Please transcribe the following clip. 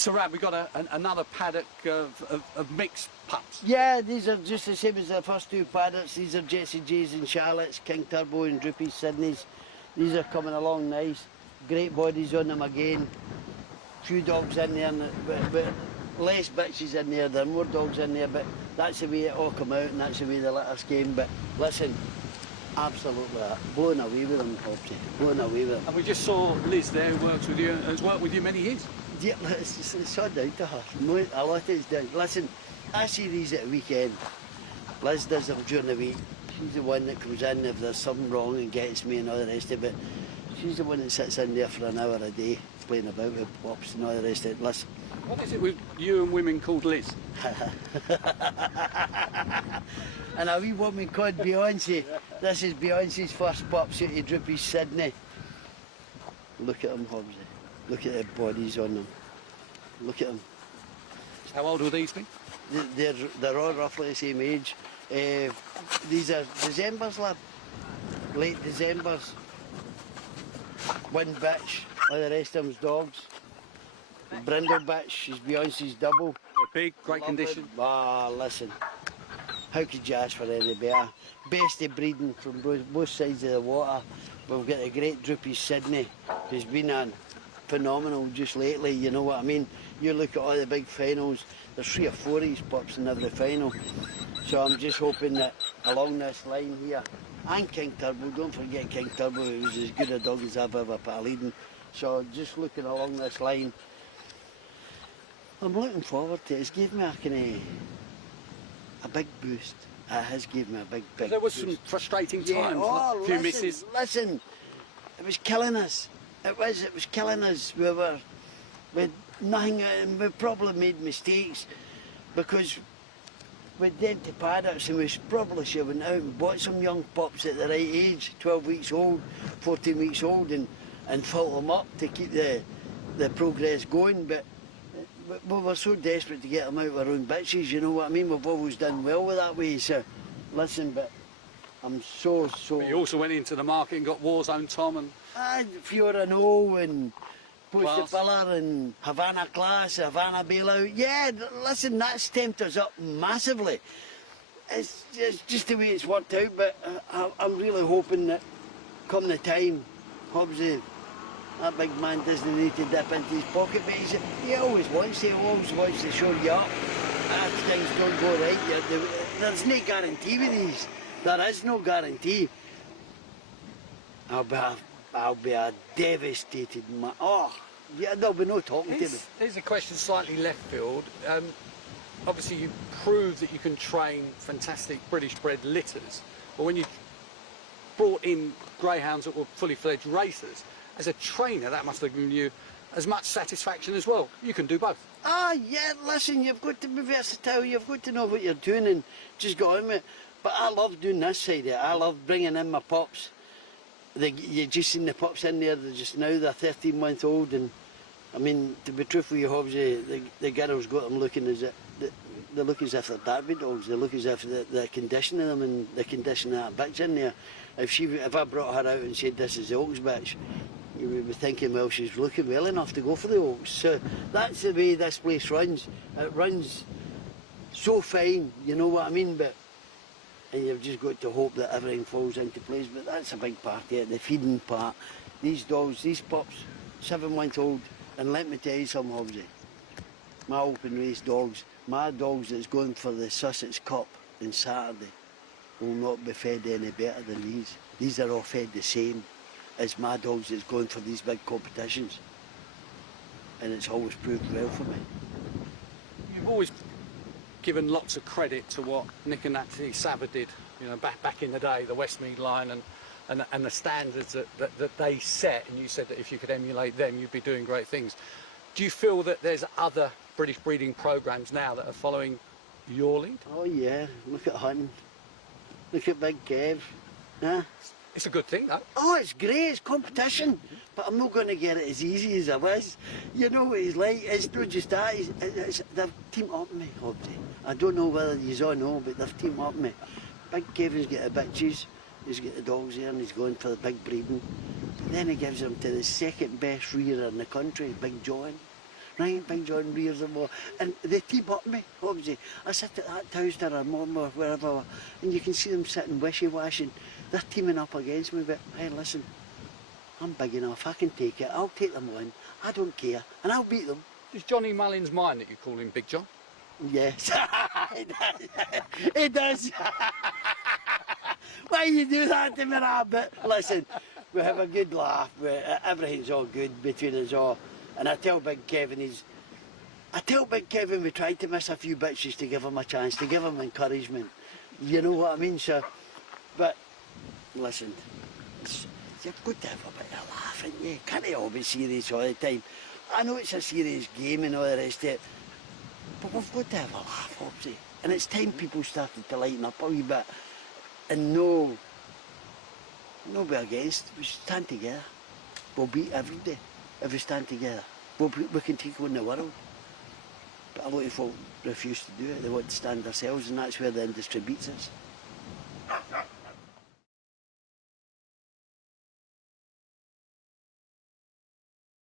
So Rab, we got another paddock of mixed pups. Yeah, these are just the same as the first two paddocks. These are Jessie J's and Charlottes, King Turbo and Droopy Sydneys. These are coming along nice. Great bodies on them again. Few dogs in there, but less bitches in there. There are more dogs in there, but that's the way it all come out and that's the way the litters came. But listen, absolutely blown away with them, Hobbsy. Blown away with them. And we just saw Liz there, who works with you, has worked with you many years. Yeah, it's so down to her. A lot is down. Listen, I see these at the weekend. Liz does them during the week. She's the one that comes in if there's something wrong and gets me and all the rest of it. She's the one that sits in there for an hour a day playing about with Pups and all the rest of it. Listen. What is it with you and women called Liz? And a wee woman called Beyonce. This is Beyonce's first pups out of Droopy Sydney. Look at them, Hobbsy. Look at the bodies on them. Look at them. How old will these be? They're all roughly the same age. These are Decembers, lad. Late Decembers. One bitch, all the rest of them's dogs. Brindle bitch, she's Beyonce's double. They're big, great condition. Ah, listen. How could you ask for any better? Best of breeding from both sides of the water. We've got a great Droopy Sydney, who's been phenomenal just lately, you know what I mean? You look at all the big finals, there's 3 or 4 of these pups in every final. So I'm just hoping that along this line here, and King Turbo, don't forget King Turbo, who was as good a dog as I've ever put a lead in. So just looking along this line, I'm looking forward to it. It's given me a big boost. It has given me a big boost. There was some frustrating times, a few misses. Listen, it was killing us. It was killing us. We had nothing, and we probably made mistakes because we'd empty paddocks and we probably should have went out and bought some young pups at the right age, 12 weeks old, 14 weeks old, and fill them up to keep the progress going. But we were so desperate to get them out of our own bitches, you know what I mean? We've always done well with that way, so listen, but I'm so... But you also went into the market and got Warzone Tom and... Fiora No and Post Greyhound and Havana Class, Havana Bailout. Yeah, listen, that's tempted us up massively. It's just the way it's worked out, but I'm really hoping that come the time, Hobbsy, that big man doesn't need to dip into his pocket, but he always wants to show you up. If things don't go right, there's no guarantee with these. There is no guarantee. I'll be a devastated man. Oh, yeah, there'll be no talking to me. Here's a question slightly left field. Obviously you proved that you can train fantastic British bred litters, but when you brought in greyhounds that were fully fledged racers, as a trainer that must have given you as much satisfaction as well. You can do both. Yeah, listen, you've got to be versatile, you've got to know what you're doing and just go on with it. But I love doing this side of it. I love bringing in my pups. You just seen the pups in there, they're just now, they're 13-month-old, and I mean, to be truthful with you, Hobbsy, the girls got them looking as if they look as if they're derby dogs. They look as if the condition of them and the condition of that bitch in there. If I brought her out and said this is the Oaks bitch, you would be thinking, well, she's looking well enough to go for the Oaks. So that's the way this place runs. It runs so fine, you know what I mean? And you've just got to hope that everything falls into place. But that's a big part of it, the feeding part. These dogs, these pups, 7-month-old, and let me tell you something, Hobbsy. My open race dogs, my dogs that's going for the Sussex Cup on Saturday will not be fed any better than these. These are all fed the same as my dogs that's going for these big competitions. And it's always proved well for me. You've always given lots of credit to what Nick and Natalie Savva did, you know, back in the day, the Westmead line and the standards that they set, and you said that if you could emulate them, you'd be doing great things. Do you feel that there's other British breeding programs now that are following your lead? Oh yeah, look at hunting. Look at Big Kev. Huh? It's a good thing, though. Oh, it's great, it's competition, but I'm not going to get it as easy as I was. You know what he's like, it's not just that, they've teamed up with me, Hobbsy. I don't know whether you all know, but they've teamed up with me. Big Kevin's got the bitches, he's got the dogs there, and he's going for the big breeding. But then he gives them to the second best rearer in the country, Big John. right? Big John rears them all. And they team up me, obviously. I sit at that Towster or Mom or wherever, and you can see them sitting wishy-washing. They're teaming up against me, but hey, listen, I'm big enough, I can take it. I'll take them on, I don't care, and I'll beat them. Does Johnny Mullins mind that you call him Big John? Yes, he does. He does. Why you do that to me, Rab? But listen, we have a good laugh. Everything's all good between us all. And I tell Big Kevin we tried to miss a few bits just to give him a chance, to give him encouragement. You know what I mean, sir? But listen, you've got to have a bit of laugh, ain't you? Can't all be serious all the time. I know it's a serious game and all the rest of it, but we've got to have a laugh, Hobbsy. And it's time people started to lighten up a wee bit and no be against. We stand together. We'll beat everybody if we stand together. We can take on the world. But a lot of folk refuse to do it. They want to stand themselves, and that's where the industry beats us.